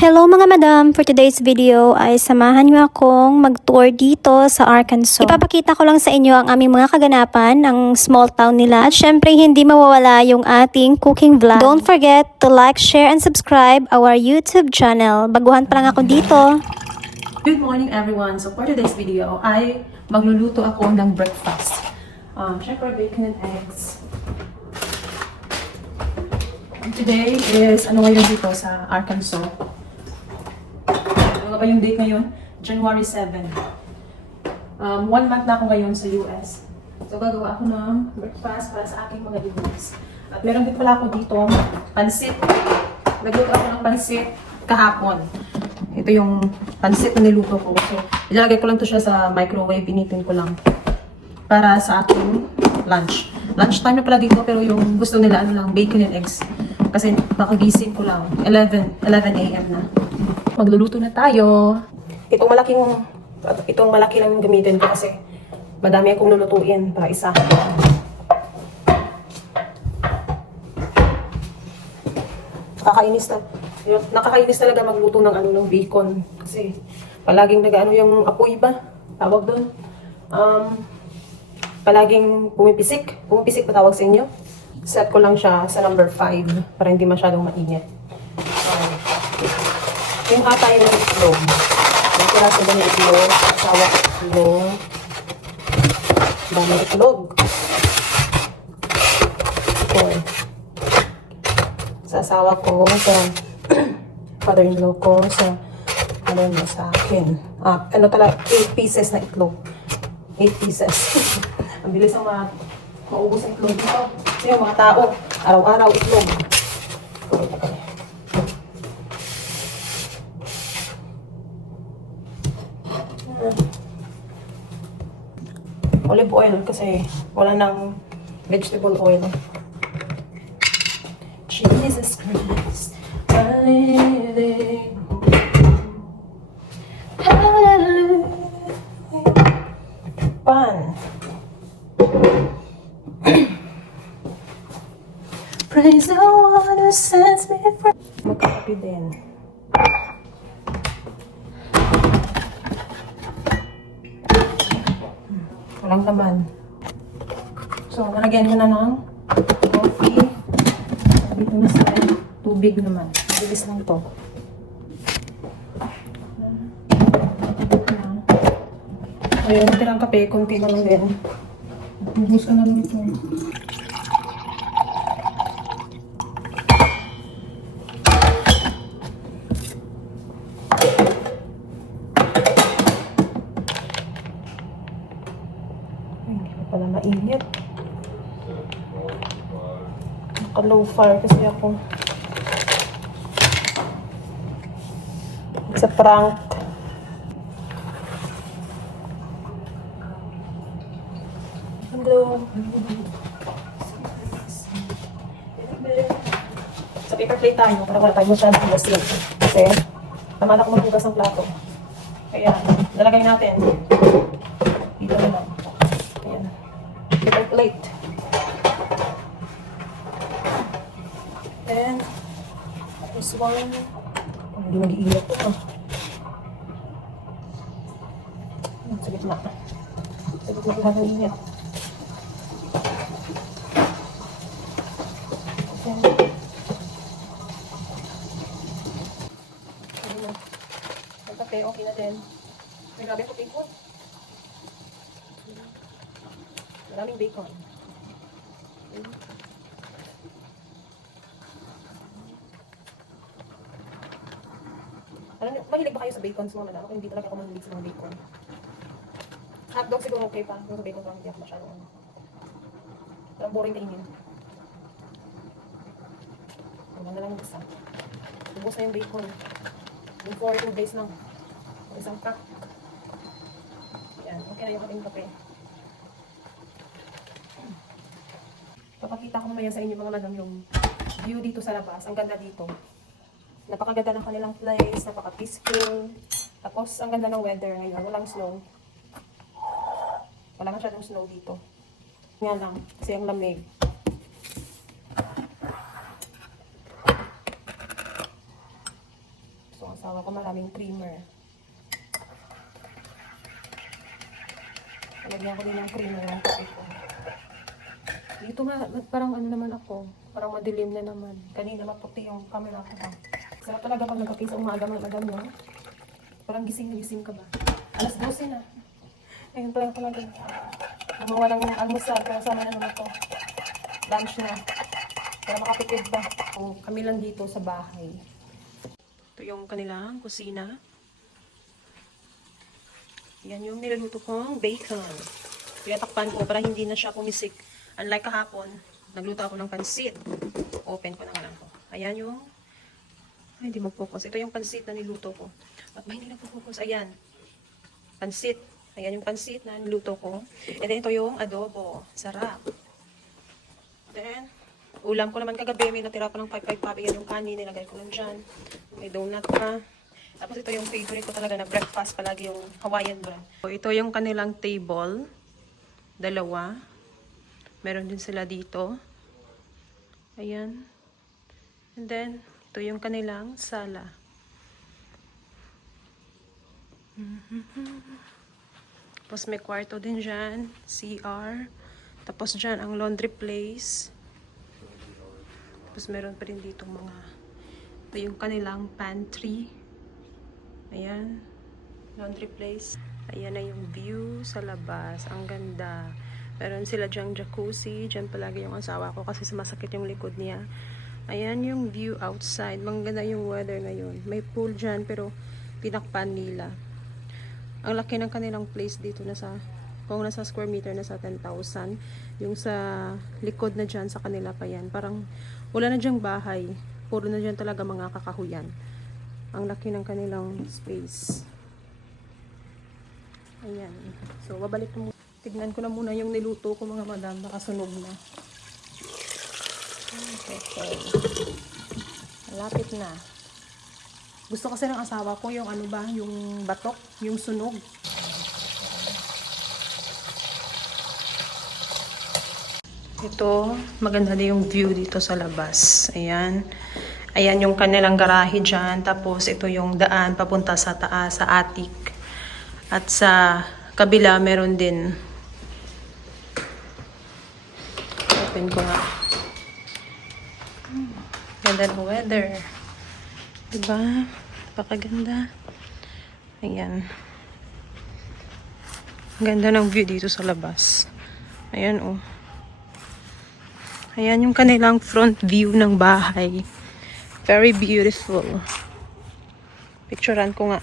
Hello mga madam! For today's video ay samahan niyo akong mag-tour dito sa Arkansas. Ipapakita ko lang sa inyo ang aming mga kaganapan ng small town nila at syempre hindi mawawala yung ating cooking vlog. Don't forget to like, share, and subscribe our YouTube channel. Baguhan pa lang ako dito. Good morning everyone! So for today's video ay magluluto ako ng breakfast. Syempre bacon and eggs. Today is ano ngayon dito sa Arkansas. Ano ba yung date ngayon? January 7. 1 month na ako ngayon sa US. So gagawa ako ng breakfast para sa aking mga ibons. At meron din pala ako dito pansit. Nagluto ako ng pansit kahapon. Ito yung pansit na niluto ko. So, ilalagay ko lang to siya sa microwave. Initin ko lang. Para sa aking lunch. Lunch time na pala dito, pero yung gusto nila, ano lang, bacon and eggs. Kasi makagising ko lang. 11 a.m. na. Magluluto na tayo. Itong malaki lang yung gamitin ko kasi madami akong lulutuin para isa. Nakakainis talaga magluto ng ng bacon kasi palaging yung apoy ba tawag doon, palaging pumipisik pa tawag sa inyo. Set ko lang siya sa number 5 para hindi masyadong mainit. Yung atay ng itlog, yung piraso ba ng itlog, asawa ng itlog, dami itlog ito sa asawa ko, sa father-in-law ko, sa sa akin. 8 pieces na itlog. 8 pieces. Ang bilis ang maubos ang itlog dito. Kasi yung mga tao, araw-araw itlog. Olive oil kasi wala nang vegetable oil. Jesus Christ, hallelujah. Pan. Praise the one who sets me free. Magkakapi din. Walang laman. So, nalagyan ko na ng coffee. Dito na sa tubig naman. Bilis lang to. Ayun, tirang kape. Kunti na lang din. Ubus ka na lang ito. Hindi pa pala mainit. Naka-low fire kasi ako. It's a prank. Hello. Sa paper plate tayo para wala tayo masyadong hugasin. Kasi naman ako maghugas ng plato. Kaya nalagay natin. Dito na lang. Ayan. Paper plate. And this one. Hindi mag-iilat ito. Sa gitna. Sa gitna lahat ng init. Ang kape, okay na din. May grabe ko bacon. Maraming bacon. Mahilig ba kayo sa bacon sa mga madama? Hindi talaga ako mahilig sa mga bacon. Hotdog siguro okay pa. Pero sa bacon parang hindi ako masyadong. Parang boring kainin. Huwag na lang yung isa. Ubus na yung bacon. Yung 2 days lang. Isang pack. Yan. Okay na yung ating kape. Papakita ko mamaya sa inyo mga madam yung view dito sa labas. Ang ganda dito. Napakaganda ng kanilang place. Napaka-peaceful. Tapos ang ganda ng weather ngayon. Walang snow. Wala masyadong snow dito. Nga lang. Kasi ang lamig. gusto ng asawa ko, maraming creamer. Lagyan ko din ng creamer ng kape ko. Dito nga, parang ano naman ako, parang madilim na naman. Kanina maputi yung camera ko. Sarap talaga pag nagkape sa umaga, madam, no? Parang gising na gising ka ba? Alas 12 na. Ayun pa lang talaga. Gumawa ng almusal, pero sama na naman ito. Lunch na. Para makapitid ba? O, kami lang dito sa bahay. Ito yung kanilang kusina. Yan yung nilaluto kong bacon. Pinatakpan ko para hindi na siya pumisik. Unlike kahapon, nagluto ako ng pansit. Open ko na nga lang ko. Ayan yung... Ay, hindi mag-focus. Ito yung pansit na niluto ko. At ba hindi nag-focus? Ayan. Pansit. Ayan yung pansit na niluto ko. And then ito yung adobo. Sarap. Then, ulam ko naman kagabi. May natira pa ng 5-5 papi. Yan yung kanin. Nilagay ko lang dyan. May donut pa. Tapos ito yung favorite ko talaga na breakfast. Palagi yung Hawaiian bread. So, ito yung kanilang table. Dalawa. Meron din sila dito. Ayan. And then, ito yung kanilang sala. Tapos may kwarto din dyan. CR. Tapos dyan ang laundry place. Tapos meron pa rin dito mga... Ito yung kanilang pantry. Ayan. Laundry place. Ayan na yung view sa labas. Ang ganda. Meron sila dyang jacuzzi. Diyan palagi yung asawa ko kasi sumasakit yung likod niya. Ayan yung view outside. Maganda yung weather ngayon. May pool dyan pero tinakpan nila. Ang laki ng kanilang place dito. Kung nasa square meter na sa 10,000. Yung sa likod na dyan sa kanila pa yan. Parang wala na dyang bahay. Puro na dyan talaga mga kakahuyan. Ang laki ng kanilang space. Ayan. So, babalik mo. Tignan ko na muna yung niluto ko mga madam. Nakasunog na. Okay. Malapit na. Gusto kasi ng asawa ko yung ano ba, yung batok, yung sunog. Ito, maganda din yung view dito sa labas. Ayan. Ayan yung kanilang garahe dyan. Tapos ito yung daan papunta sa taas, sa attic. At sa kabila meron din. Open ko nga. Ganda ng weather. Diba? Napakaganda. Ayan. Ganda ng view dito sa labas. Ayan oh. Ayan yung kanilang front view ng bahay. Very beautiful. Picturean ko nga.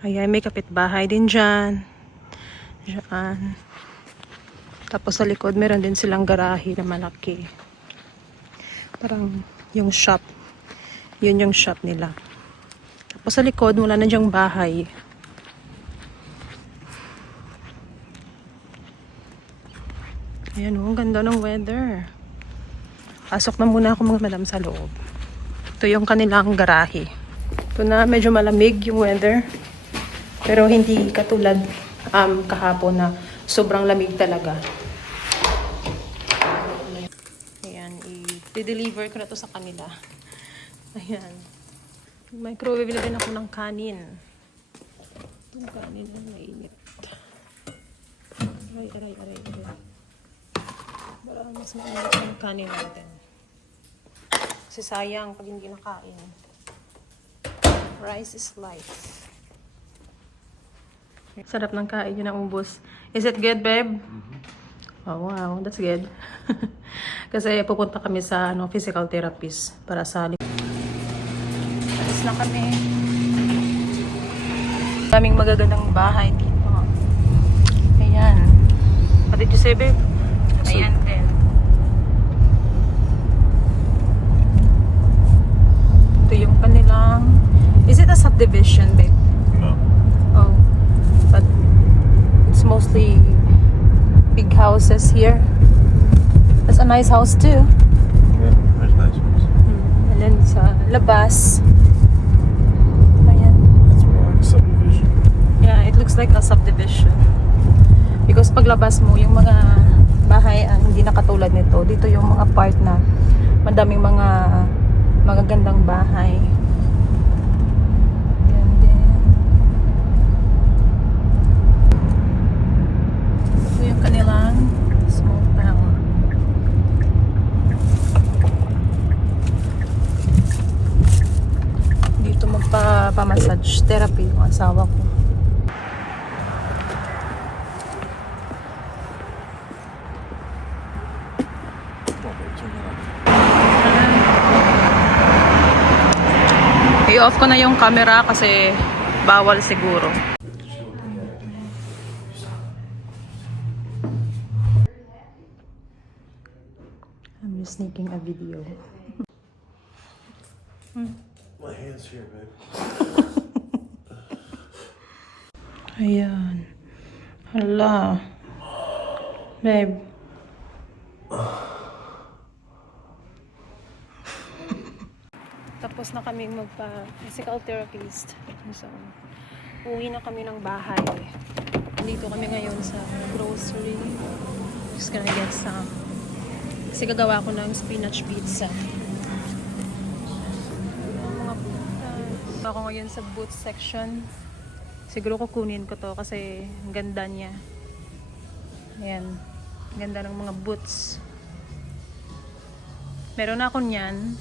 Ayan, may kapitbahay din dyan. Diyan. Tapos sa likod, meron din silang garahe na malaki. Parang yung shop. Yun yung shop nila. Tapos sa likod, wala na dyang bahay. Ayan o, ganda ng weather. Pasok na muna ako mga madam sa loob. Ito yung kanilang garahe. Ito na, medyo malamig yung weather. Pero hindi katulad kahapon na sobrang lamig talaga. Ayan, i-deliver ko na to sa kanila. Ayan. Microwave na din ako ng kanin. Yung kanin na mainit. Aray. Para mas mainit yung kanin natin. Kasi sayang pag hindi nakain. Rice is life. Sarap ng kain yun na ubos. Is it good, babe? Oh, wow. That's good. Kasi pupunta kami sa physical therapist para sa alis na kami. Daming magagandang bahay dito. Ayan. What did you say, babe? Ayan din. Ito yung kanilang... Is it a subdivision, babe? No. Oh. But it's mostly big houses here. That's a nice house too. Yeah, there's nice ones. And then sa labas. Ayan. That's more like a subdivision. Yeah, it looks like a subdivision. Because paglabas mo, yung mga dito yung mga part na madaming mga magagandang bahay. Yan din. Ito yung kanilang small town. Dito magpa-massage therapy yung asawa ko. I-off ko na yung camera kasi bawal siguro. I'm just making a video. My hand's here, babe. Ayan. Hala. Babe. Tapos na kaming magpa-physical therapist. So, uwi na kami ng bahay. Dito kami ngayon sa grocery. Just gonna get some. Kasi gagawa ko ng spinach pizza. Mga butas. Ako ngayon sa boots section. Siguro kukunin ko to kasi ang ganda niya. Ayan. Ganda ng mga boots. Meron na ako niyan.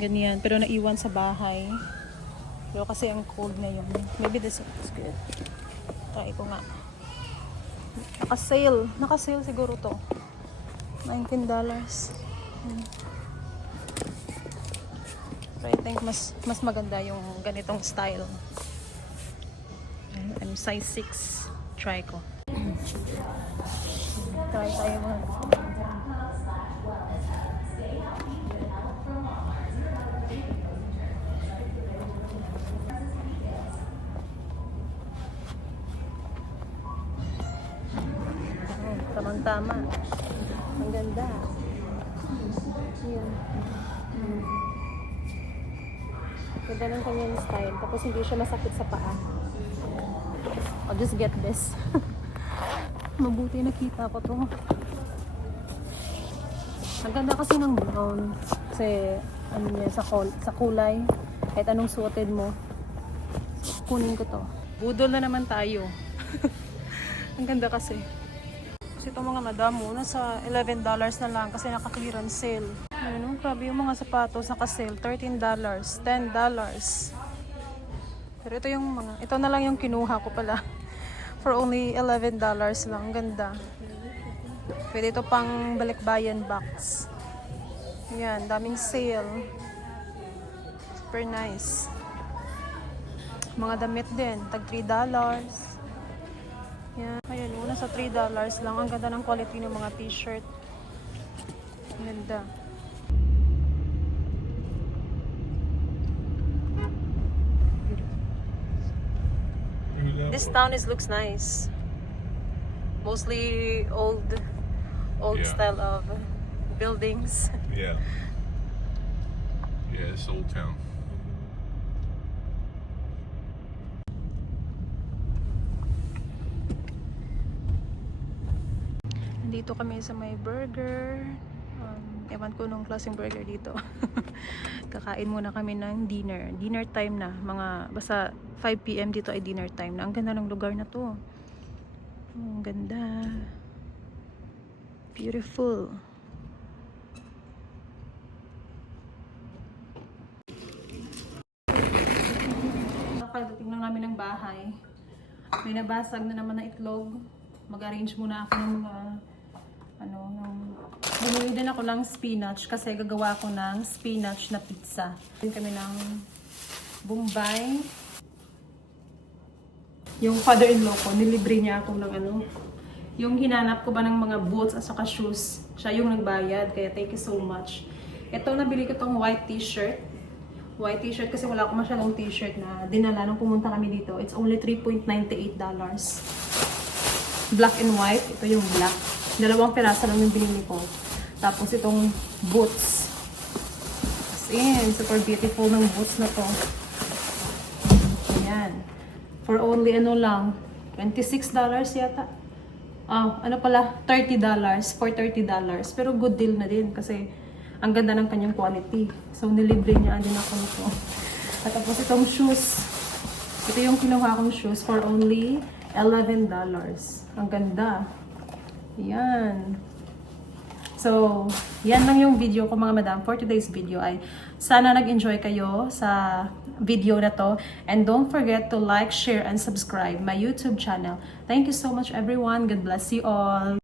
Ganyan. Pero naiwan sa bahay. Pero kasi ang cold na yun. Maybe this is good. Try ko nga. Naka-sale. Naka-sale siguro to. $19. Pero I think mas maganda yung ganitong style. I'm size 6. Try ko. Try tayo mga. Tamang-tama. Ang ganda. Yun. Ganda ng kanyang style. Tapos hindi siya masakit sa paa. I'll just get this. Mabuti nakita ko to. Ang ganda kasi ng brown. Kasi ano niya, sa kulay. Kahit anong suotin mo. So, kunin ko to. Budol na naman tayo. Ang ganda kasi. Kasi itong mga madamo, nasa $11 na lang kasi naka-clearance sale. Ano, grabe yung mga sapatos naka-sale, $13, $10. Pero ito yung ito na lang yung kinuha ko pala. For only $11 lang, ang ganda. Pwede ito pang balikbayan box. Yan, daming sale. Super nice. Mga damit din, tag $3. Yan. Ayan, una sa $3 lang. Ang ganda ng quality ng mga t-shirt. Ang ganda. This town looks nice. Mostly old Yeah. style of buildings. Yeah. Yeah, it's Old Town. Dito kami sa may burger. Ewan ko nung klaseng burger dito. Kakain muna kami ng dinner. Dinner time na. Basta 5 PM dito ay dinner time na. Ang ganda ng lugar na to. Ang ganda. Beautiful. Pagdating lang namin ng bahay, may nabasag na naman na itlog. Mag-arrange muna ako ng mga bumili din ako ng spinach kasi gagawa ko ng spinach na pizza. Din kami ng Bombay. Yung father-in-law ko, nilibre niya ako ng yung hinanap ko ba ng mga boots at saka shoes. Siya yung nagbayad, kaya thank you so much. Ito, nabili ko tong white t-shirt. White t-shirt kasi wala ko masyadong t-shirt na dinala nung pumunta kami dito. It's only $3.98. Black and white. Ito yung black. 2 piraso lang yung binili ko. Tapos itong boots. As in, super beautiful ng boots na to. Ayan. For only $26 yata. ano pala, $30 for $30. Pero good deal na din kasi ang ganda ng kanyang quality. So, nilibre niya din ako nito. At tapos itong shoes. Ito yung kinuha kong shoes for only $11. Ang ganda. Yan. So, yan lang yung video ko mga madam for today's video ay sana nag-enjoy kayo sa video na to. And don't forget to like, share, and subscribe my YouTube channel. Thank you so much everyone. God bless you all.